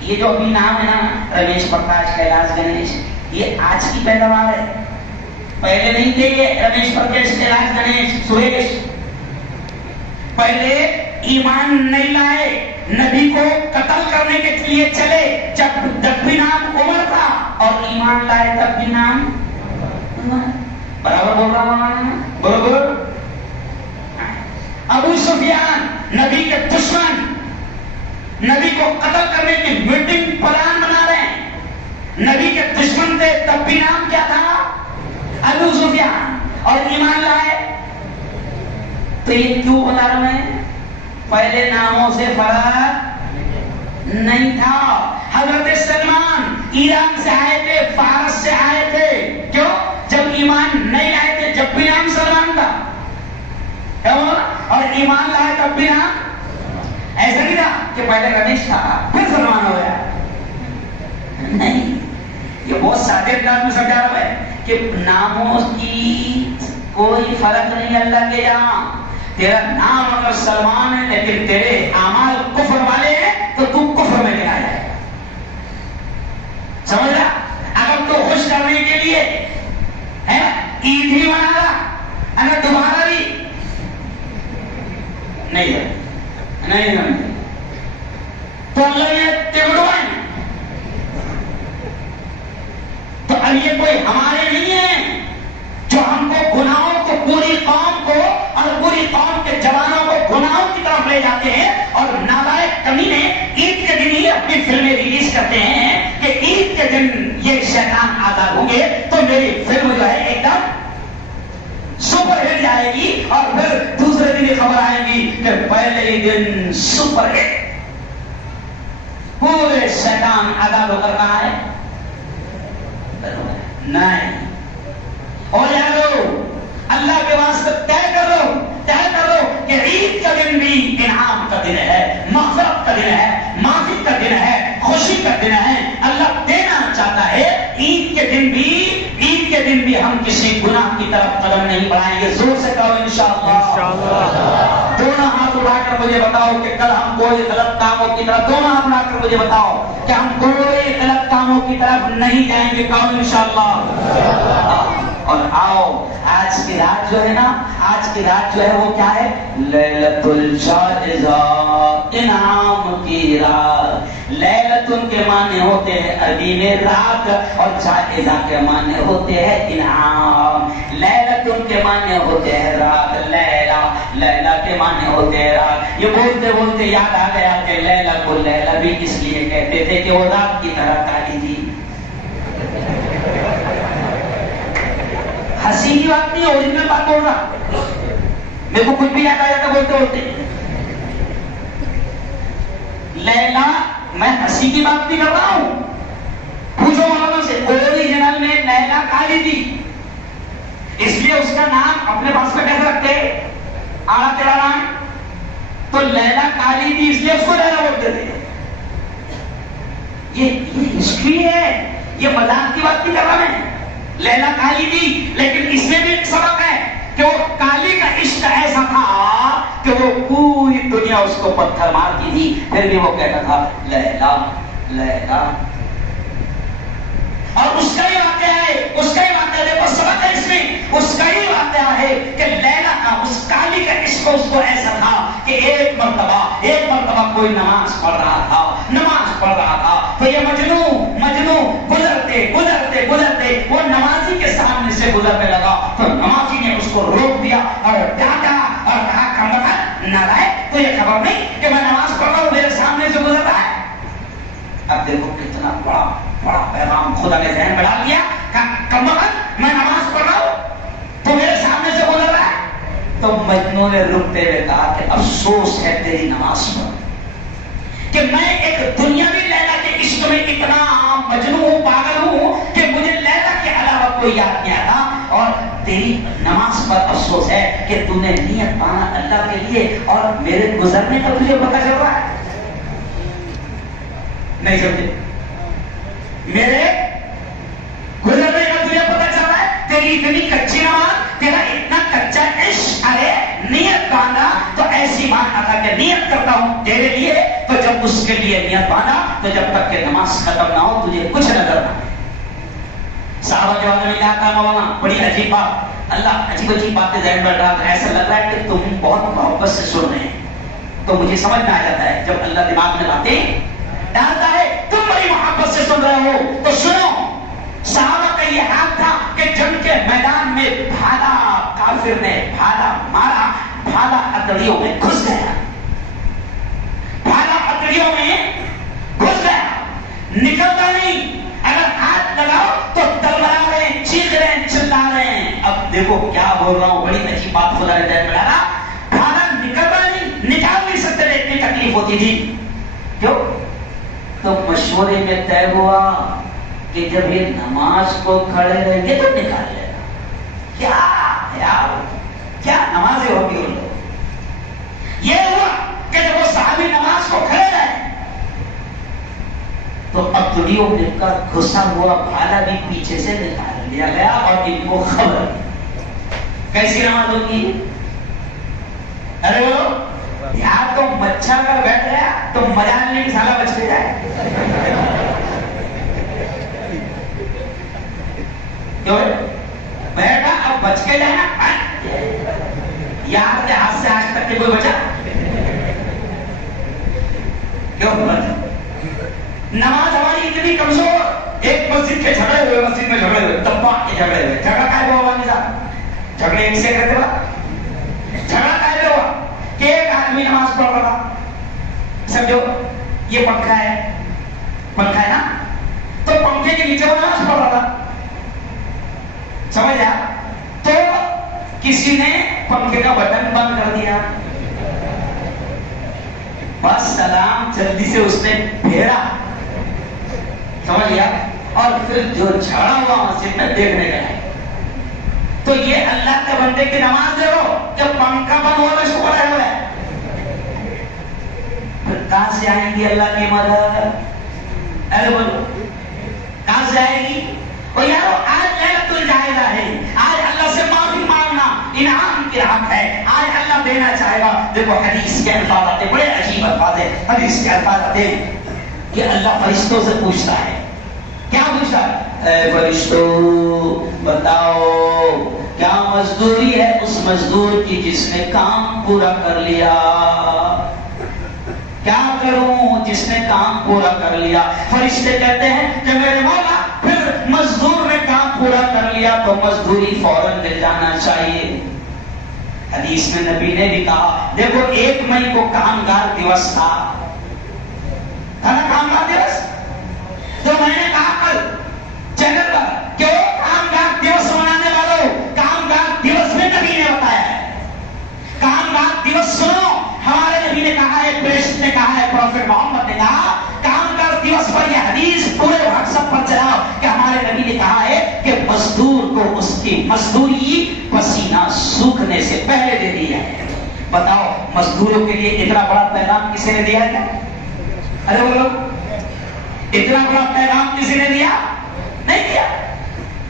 یہ جو ابھی نام ہے نا رمیش پرکاش کیلاش گنیش, یہ آج کی پیداوار ہے. پہلے نہیں تھے یہ رمیش پرکاش کیلاش گنیش سریش. پہلے ایمان نہیں لائے, نبی کو قتل کرنے کے لیے چلے جب بھی نام عمر تھا, اور ایمان لائے تب بھی نام برابر بول رہا ہوں برابر. ابو سفیان نبی کے دشمن, نبی کو قتل کرنے کی میٹنگ پلان بنا رہے ہیں, نبی کے دشمن تھے تب بھی نام کیا تھا؟ ابو سفیان. اور ایمان لائے. تو یہ کیوں بتا رہا میں؟ پہلے ناموں سے فرق نہیں تھا. حضرت سلمان ایران سے آئے تھے, فارس سے آئے تھے. کیوں؟ جب ایمان نہیں آئے تھے جب بھی نام سلمان تھا, اور ایمان لائے تب بھی نام ایسا نہیں تھا کہ پہلے رمیش تھا پھر سلمان ہو گیا. نہیں, یہ بہت سادے انداز میں سمجھا رہا ہے کہ ناموں کی کوئی فرق نہیں اللہ کے یہاں. تیرا نام اگر سلمان ہے لیکن تیرے اعمال کفر والے ہیں تو تو کفر میں گیا ہے. سمجھ رہا؟ اگر تو خوش کرنے کے لیے ہے عید ہی منا رہا, اگر دوبارہ بھی نہیں تو اللہ یہ تیوڑوائیں. تو اب یہ کوئی ہمارے نہیں ہیں جو ہم کو گناہوں کو, پوری قوم کو اور پوری قوم کے جوانوں کو گناہوں کی طرف لے جاتے ہیں, اور نالائق کمینے عید کے دن ہی اپنی فلمیں ریلیز کرتے ہیں کہ عید کے دن یہ شیطان آزاد ہوں گے تو میری فلم جو ہے ایک دم سپر ہٹ جائے گی, اور پھر دوسرے دن یہ خبر آئے گی کہ دن سپر ہٹ، پورے شیطان عذاب کر رہا ہے نہیں. اور یادو اللہ کے واسطے طے کرو کہ عید کا دن بھی انعام کا دن ہے، مغفرت کا دن ہے، معافی کا دن ہے، خوشی کا دن ہے. اللہ دینا چاہتا ہے. عید کے دن بھی ہم کسی گناہ کی طرف قدم نہیں بڑھائیں گے. زور سے کہو انشاءاللہ. دونوں ہاتھ اٹھا کر مجھے بتاؤ کہ کل ہم کوئی غلط کاموں کی طرف، دونوں ہاتھ اٹھا کر مجھے بتاؤ کہ ہم کوئی غلط کاموں کی طرف نہیں جائیں گے. کہو انشاءاللہ. اور آؤ آج کی رات جو ہے نا، آج کی رات جو ہے وہ کیا ہے؟ لیلۃ الجائزہ، انعام کی رات. لیلۃ کے معنی ہوتے ہیں عربی میں رات، اور جائزہ کے معنی ہوتے ہیں انعام. لیلۃ کے معنی ہوتے ہیں رات، لیلہ کے معنی ہوتے ہیں رات. یہ بولتے بولتے یاد آ گیا کہ لیلہ کو لیلہ بھی اس لیے کہتے تھے کہ وہ رات کی طرح کالی تھی. ہنسی کی بات نہیں، اوریجنل بات بول رہا. میرے کو کچھ بھی یاد آ جاتا بولتے بولتے. لیلا، میں ہنسی کی بات نہیں کر رہا ہوں. پوچھو مولانا سے، اوریجنل میں لیلا کالی تھی، اس لیے اس کا نام اپنے پاس میں کیسے رکھتے؟ آڑا تیرا نام. تو لیلا کالی تھی اس لیے اس کو لیلا بولتے تھے. یہ ہسٹری ہے، یہ مذاق کی بات نہیں کر رہا میں. لیلا کالی تھی، لیکن اس میں بھی ایک سبق ہے کہ وہ کالی کا عشق ایسا تھا کہ وہ پوری دنیا اس کو پتھر مارتی تھی، پھر بھی وہ کہتا تھا لیلا لیلا. اور اس کا ہی واقعہ ہے، اس کا ہی واقعہ دیکھو سبق ہے اس میں. اس کا ہی واقعہ ہے کہ لیلا کا، اس کالی کا عشق اس کو ایسا تھا کہ ایک مرتبہ کوئی نماز پڑھ رہا تھا تو یہ مجنو گزرتے وہ نمازی کے سامنے سے گزرنے لگا. تو نمازی نے اس کو روک دیا اور ڈانٹا اور کہا کمبخت نالائق، تو یہ خبر نہیں کہ میں نماز پڑھ رہا ہوں، میرے سامنے سے گزر رہا ہے. اب دیکھو کتنا بڑا پیغام خدا نے ذہن میں ڈال دیا. کمبخت، میں نماز پڑھ رہا ہوں تو میرے سامنے سے گزر رہا ہے. تو مجنون نے رکتے ہوئے کہا کہ افسوس ہے تیری نماز پر کہ میں ایک دنیاوی لیلا کے عشق میں اتنا مجنون ہوں، پاگل ہوں کہ مجھے لیلا کے علاوہ کوئی یاد نہیں آتا. اور تیری نماز پر افسوس ہے کہ تو نے نیت پانا اللہ کے لیے اور میرے گزرنے کا تجھے پتہ چل رہا ہے. نہیں سمجھے؟ میرے گزرنے کا تجھے پتہ چل رہا ہے. تیری اتنی کچی نماز، تیرا اتنا کچا عشق، ارے نیت باندھا تو ایسی باندھا تھا کہ نیت کرتا ہوں تیرے لیے، تو جب اس کے لیے نیت باندھا تو جب تک کہ نماز ختم نہ ہو تجھے کچھ نظر نہ آئے. صحابہ کے بارے میں کیا کہا مولانا؟ بڑی عجیب بات، اللہ عجیب باتیں ذہن میں ڈال. ایسا لگ رہا ہے کہ تم بہت محبت سے سن رہے ہیں، تو مجھے سمجھ میں آ جاتا ہے جب اللہ دماغ میں باتیں ڈالتا ہے تم بڑی محبت سے سن رہے ہو تو سنو. صحابہ کا یہ حال تھا کہ جنگ کے میدان میں بھالا کافر نے بھالا مارا، بھالا اتڑیوں میں گھس گیا، نکلتا نہیں. اگر ہاتھ لگاؤ تو تلوار رہے ہیں، چیخ رہے ہیں، چلا رہے ہیں. اب دیکھو کیا بول رہا ہوں، بڑی اچھی بات خدا نے ذہن میں ڈالا. بھالا نکلتا نہیں، نکال نہیں سکتے، اتنی تکلیف ہوتی تھی. کیوں؟ تو مشورے میں طے ہوا کہ جب یہ نماز کو کھڑے رہیں گے تو نکال لے گا. کیا یار، کیا نمازیں ہوگی ان لوگ. یہ ہوا کہ جب وہ صحابی نماز کو کھڑے رہے تو اتڑیوں میں کا گھسا ہوا بھالا بھی پیچھے سے نکال لیا گیا اور ان کو خبر. کیسی نماز ہوگی؟ ارے وہ یار تو مچھر اگر بیٹھ گیا تو مزہ نہیں کہ سالہ بچ کے جائے. کیوں بیٹھا اب بچ کے جائے نا یار کے ہاتھ سے آج تک کے کوئی بچا کیوں؟ نماز ہماری اتنی کمزور. ایک مسجد کے جھگڑے ہوئے، مسجد میں جھگڑے ہوئے، تبا کے جھگڑے ہوئے. جھگڑا کائے ہوا نظام؟ جھگڑے ایک سے کرتے ہوا. جھگڑا کائے ہوا کہ ایک آدمی نماز پڑھ رہا، سمجھو یہ پنکھا ہے نا، تو پنکھے کے نیچے وہ نماز پڑھ رہا تھا، سمجھ آیا؟ تو کسی نے پنکھے کا بٹن بند کر دیا. بس سلام جلدی سے اس نے پھیرا، سمجھ گیا، اور پھر جو جھڑا ہوا مسجد میں دیکھنے گئے. تو یہ اللہ کے بندے کی نماز ہے وہ کہ پنکھا بند ہوا میں چھوڑا ہوا ہے. پھر کہاں سے آئیں گی اللہ کی مدد؟ ارے بولو کہاں سے آئے گی؟ اور یارو آج لیلۃ الجائزہ ہے، آج اللہ سے معافی مانگنا انعام کی رات ہے، آج اللہ دینا چاہے گا. دیکھو حدیث کے الفاظ آتے، بڑے عجیب الفاظ ہیں. حدیث کے الفاظ آتے کہ اللہ فرشتوں سے پوچھتا ہے. کیا پوچھتا ہے؟ اے فرشتوں بتاؤ کیا مزدوری ہے اس مزدور کی جس نے کام پورا کر لیا؟ کیا کروں جس نے کام پورا کر لیا؟ فرشتے کہتے ہیں کہ میرے مولا پھر مزدور نے کام پورا کر لیا تو مزدوری فوراً دے جانا چاہیے. حدیث میں نبی نے بھی کہا، دیکھو 1 مئی کو کامگار دیوس تھا نا، کامگار دیوس. تو میں نے کہا کل چینل پر کہ وہ کامگار دیوس منانے والوں، کامگار دیوس میں نبی نے بتایا ہے. کامگار دیوس سنو، ہمارے نبی نے کہا ہے، پریشت نے کہا ہے، پروفیٹ محمد نے کہا کامگار دیوس پر یہ حدیث پورے واٹس ایپ پر چلاؤ کہ ہمارے نبی نے کہا ہے کہ مزدور کو اس کی مزدوری پسینہ سوکھنے سے پہلے دے دی ہے. بتاؤ مزدوروں کے لیے اتنا بڑا پیغام کسی نے دیا ہے؟ ارے بولو اتنا بڑا پیغام کسی نے دیا؟ نہیں دیا.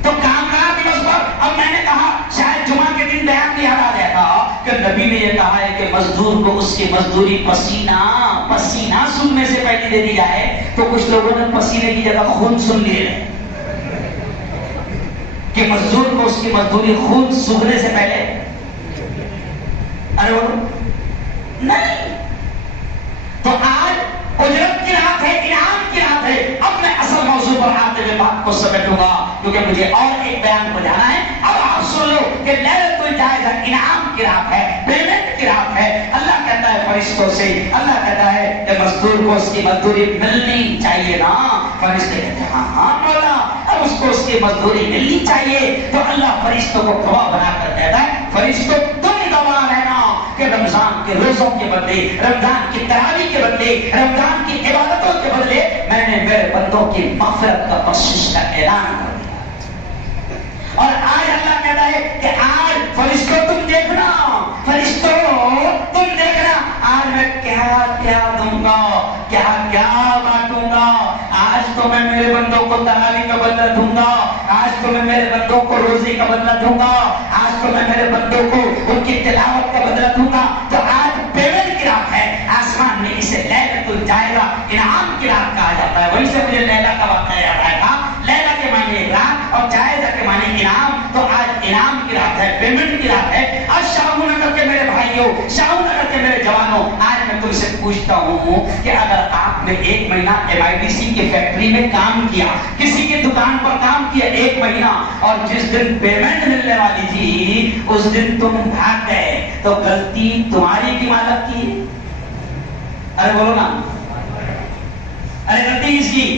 تو کامگار دیوس پر اب میں نے کہا شاید جمعہ کے دن بیان بھی یاد آ جائے گا کہ نبی نے یہ کہا ہے کہ مزدور کو اس کی مزدوری پسینہ سننے سے پہلے دے دی جائے. تو کچھ لوگوں نے پسینے کی جگہ خون سن لیے کہ مزدور کو اس کی مزدوری خون سوکھنے سے پہلے. ارے نہیں. تو آج اجرت کی رات ہے، انعام کی رات ہے. اب میں اصل موضوع پر آتے ہوئے بات کو سمیٹوں گا کیونکہ مجھے اور ایک بیان کو جانا ہے. اب آپ سن لو کہ لیلۃ الجائزہ انعام کی رات ہے، پیمنٹ کی رات ہے. اللہ کہتا ہے فرشتوں سے، اللہ کہتا ہے کہ مزدور کو اس کی مزدوری ملنی چاہیے نا. فرشتے کہتے ہیں ہاں مولا، اب اس کو اس کی مزدوری ملنی چاہیے. تو اللہ فرشتوں کو گواہ بنا کر کہتا ہے فرشتوں تم گواہ رہنا کہ رمضان کے روزوں کے بدلے، رمضان کی تراویح کے بدلے، رمضان کی عبادتوں کے بدلے میں نے میرے بندوں کی مغفرت کا بخشش کا اعلان کر دیا. اور آج اللہ کہتا ہے کہ آج فرشتوں تم دیکھنا، فرشتوں تم دیکھنا آج میں کیا کیا دوں گا، کیا کیا بانٹوں گا. آج تو میں میرے بندوں کو تراویح کا بدلہ دوں گا، آج تو میں میرے بندوں کو روزے کا بدلہ دوں گا، آج تو میں میرے بندوں کو ان کی تلاوت کا بدلہ دوں گا. تو آج پیمنٹ کی رات ہے. آسمان میں اسے لیلۃ الجائزہ انعام کی رات کہا جاتا ہے. وہیں سے مجھے لیلہ کا واقعہ یاد آیا تھا. لیلہ کے معنی رات اور جائزہ کے معنی انعام. تو آج انعام کی رات ہے، پیمنٹ کی رات ہے. آج شاہو نگر کے میرے بھائیوں، شاہو نگر کے میرے جوانوں، آج میں تم سے پوچھتا ہوں کہ اگر آپ نے 1 مہینہ MIDC کی فیکٹری میں کام کیا، کسی کی دکان پر کام کیا 1 مہینہ، اور جس دن پیمنٹ ملنے والی تھی اس دن تم بھاگ گئے، تو غلطی تمہاری کی مالک کی؟ ارے بولو نا، ارے غلطی اس کی.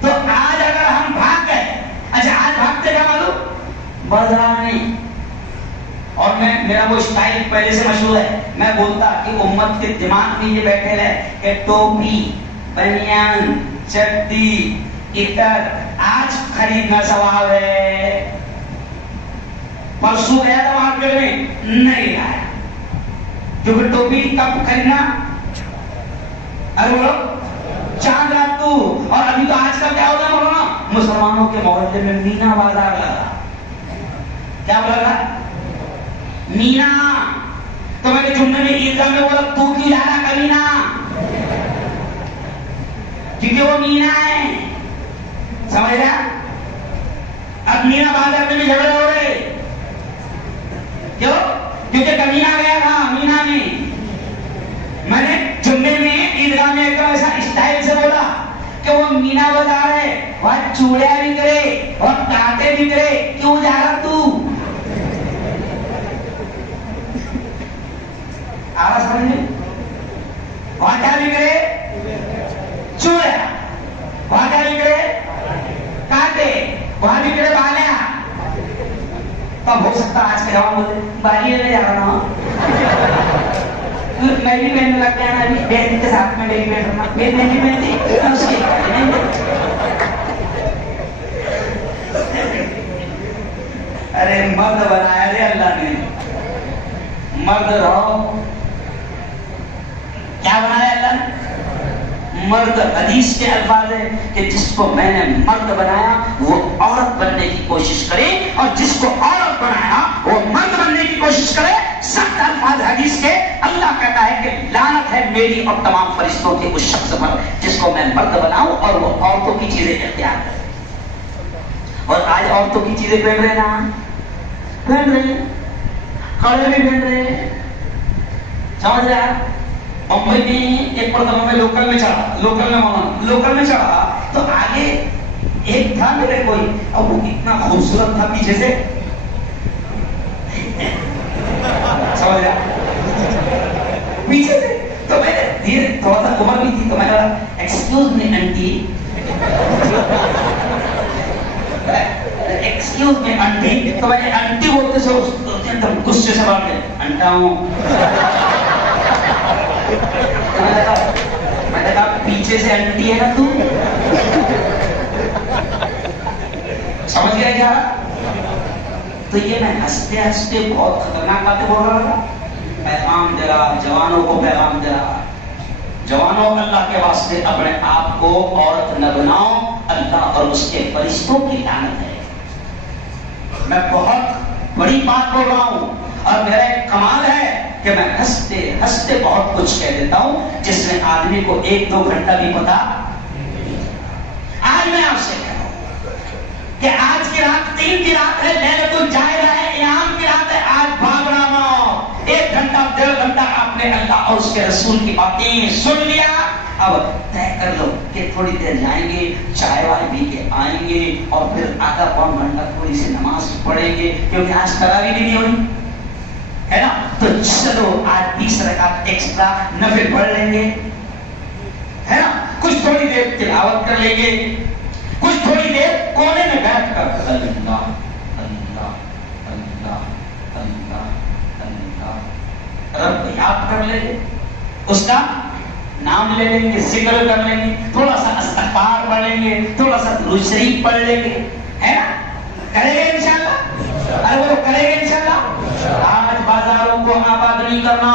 تو آج اگر ہم بھاگ گئے، اچھا آج بھاگتے کیا معلوم؟ بازار نہیں. اور میرا وہ اسٹائل پہلے سے مشہور ہے، میں بولتا کہ امت کے دماغ میں یہ بیٹھے رہے کہ ٹوپی، بنیان، چڈی، عطر آج خریدنا ثواب ہے. پرسوں گیا تھا مارکیٹ میں، نہیں لایا کیونکہ ٹوپی کب خریدنا؟ ارے بولو چاند رات تو. اور ابھی تو آج کل کیا ہوگا بولو، مسلمانوں کے محلے میں مینا بازار لگا. کیا بولا؟ مینا. تو میں نے جمعے میں عیدگاہ میں بولا تو کی لانا کبھی نا، کیونکہ وہ مینا ہے. سمجھ رہا؟ اب مینا بازار میں بھی جھگڑے ہو رہے. کیوں؟ کیونکہ کبھی نہ گیا تھا مینا میں. میں نے جمعے میں عیدگاہ میں ایک ایسا اسٹائل سے بولا کہ وہ مینا بازار ہے، وہاں چوڑیاں بکرے اور کانٹے بکرے، کیوں جا رہا تو؟ آواز سمجھے؟ وہاں کیا بکرے؟ چوڑیاں. وہاں کیا بکرے؟ کانٹے. وہاں بکرے بالیاں. تب ہو سکتا آج کے جوان بولے بالیے میں جا رہا ہوں. میں بھی پہننے لگ گیا نا ابھی بہن کے ساتھ میں میری پہننا میری بہن بھی پہنتی اس کی ارے مرد بنایا رے اللہ نے مرد رہو کیا بنایا اللہ نے مرد حدیث کے الفاظ ہے کہ جس کو میں نے مرد بنایا وہ عورت بننے کی کوشش کرے اور جس کو عورت بنایا وہ مرد بننے کی کوشش کرے سخت الفاظ حدیث کے اللہ کہتا ہے کہ لعنت ہے میری اور تمام فرشتوں کے اس شخص پر جس کو میں مرد بناؤں اور وہ عورتوں کی چیزیں اختیار کرے اور آج عورتوں کی چیزیں پہن رہے نا پہن رہے کڑے بھی پہن رہے سمجھ رہا ممبئی میں ایک مرتبہ میں لوکل میں چڑھا تو آگے ایک تھا میرے کوئی اب وہ اتنا خوبصورت تھا پیچھے سے سمجھ رہا پیچھے سے تو میں نے دھیرے تھوڑا سا عمر بھی تھی تو میں نے کہا excuse me aunty excuse me aunty تو میں نے آنٹی بولتے سے غصے سے بات ہے انٹا ہوں میں نے کہا پیچھے سے آنٹی ہے نا تو سمجھ گیا کیا تو یہ میں ہنستے ہنستے بہت خطرناک باتیں بول رہا تھا پیغام دے رہا جوانوں کو پیغام دے رہا جوانوں اللہ کے واسطے اپنے آپ کو عورت نہ بناؤ اللہ اور اس کے فرشتوں کی لعنت ہے میں بہت بڑی بات بول رہا ہوں اور میرا ایک کمال ہے کہ میں ہنستے ہنستے بہت کچھ کہہ دیتا ہوں جس میں آدمی کو 1-2 گھنٹہ بھی پتا آج میں آپ سے کہہ رہا ہوں کہ آج کی رات 3 کی رات ہے لیلۃ الجائزہ ہے انعام کی رات ہے آج بھاگنا مت 1 گھنٹہ 1.5 گھنٹہ آپ نے اللہ اور اس کے رسول کی باتیں سن لیا اب طے کر لو کہ تھوڑی دیر جائیں گے چائے وائے پی کے آئیں گے اور پھر آدھا پون گھنٹہ تھوڑی سی نماز پڑھیں گے کیونکہ آج تراویح بھی نہیں ہوئی ہے نا تو چلو آج 20 رکعت ایکسٹرا نفل پڑھ لیں گے ہے نا کچھ تھوڑی دیر تلاوت کر لیں گے کچھ تھوڑی دیر کونے میں بیٹھ کر اللہ اللہ اللہ اللہ اللہ رب کو یاد کر لیں گے اس کا نام لے لیں گے ذکر کر لیں گے تھوڑا سا استغفار پڑھ لیں گے تھوڑا سا درود شریف پڑھ لیں گے ہے نا کرے گا انشاءاللہ ارے وہ کرے گا انشاءاللہ آج بازاروں کو آباد نہیں کرنا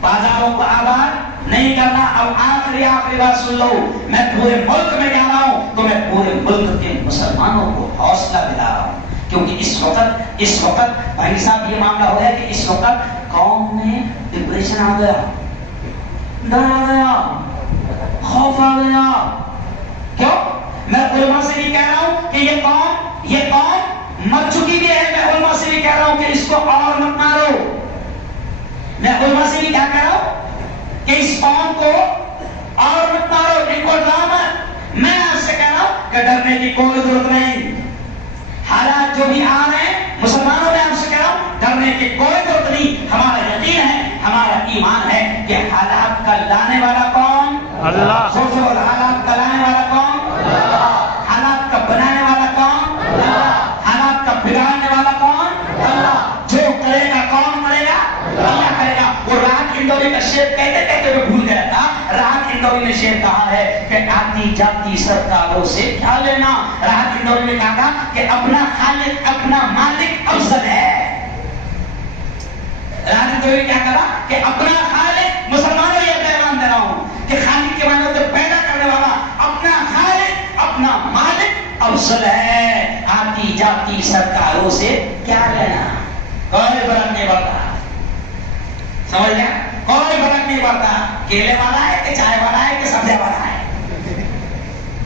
بازاروں کو آباد نہیں کرنا اب آخری بات سن لو میں پورے ملک میں جا رہا ہوں تو میں پورے ملک کے مسلمانوں کو حوصلہ دلا رہا ہوں کیونکہ اس وقت بھائی صاحب یہ معاملہ ہو گیا کہ اس وقت قوم میں ڈپریشن آ گیا ڈر آ گیا خوف آ گیا کیوں میں علماء سے بھی کہہ رہا ہوں کہ یہ قوم مر چکی بھی ہے میں علماء سے بھی کہہ رہا ہوں کہ اس کو اور مت مارو میں علماء سے بھی کیا کہہ رہا ہوں کہ اس قوم کو اور مت مارو ان کو ڈراؤ مت میں آپ سے کہہ رہا ہوں کہ ڈرنے کی کوئی ضرورت نہیں حالات جو بھی آ رہے ہیں مسلمانوں میں آپ سے کہہ رہا ہوں ڈرنے کی کوئی ضرورت نہیں ہمارا یقین ہے ہمارا ایمان ہے کہ حالات کا لانے والا کون اللہ سوچو حالات کا لانے والا کون اللہ حالات کا بنانے والا کون اللہ حالات کا بگاڑنے والا کون اللہ جو کرے گا کون کرے گا اللہ کرے گا وہ راحت انڈوری کا شعر کہتے کہتے میں بھول گیا تھا راحت انڈوری نے شعر کہا ہے کہ آتی جاتی سرکاروں سے کیا لینا راحت انڈوری نے کہا تھا کہ اپنا خالق اپنا مالک افضل ہے راحت انڈوری کیا کہا کہ اپنا خالق مسلمانوں یہ پیغام دے رہا ہوں کہ خالق کے معنی ہوتے پیدا کرنے والا اپنا خالق اپنا مالک افضل ہے آتی جاتی سرکاروں سے کیا لینا کوئی فرق نہیں پڑتا سمجھ گیا کوئی فرق نہیں پڑتا کیلے والا ہے کہ چائے والا ہے کہ سبزی والا ہے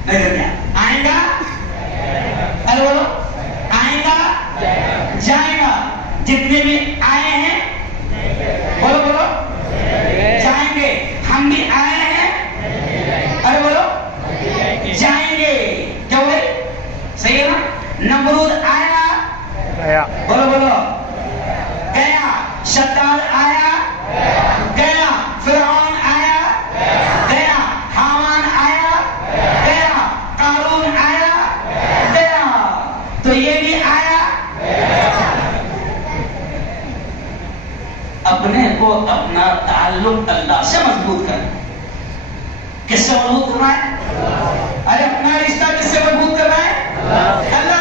نہیں سمجھا آئیں گا ارے بولو آئیں گا جائیں گا جتنے بھی آئے ہیں بولو بولو جائیں گے ہم بھی آئے ہیں ارے بولو جائیں گے کیا بولے صحیح ہے نا نمرود آیا بولو بولو گیا شداد آیا گیا فرعون آیا گیا حامان آیا گیا قارون آیا گیا تو یہ بھی آیا اب اپنے کو اپنا تعلق اللہ سے مضبوط کرنا ہے. کس سے مضبوط کرنا ہے؟ ارے اپنا رشتہ کس سے مضبوط کرنا ہے؟ اللہ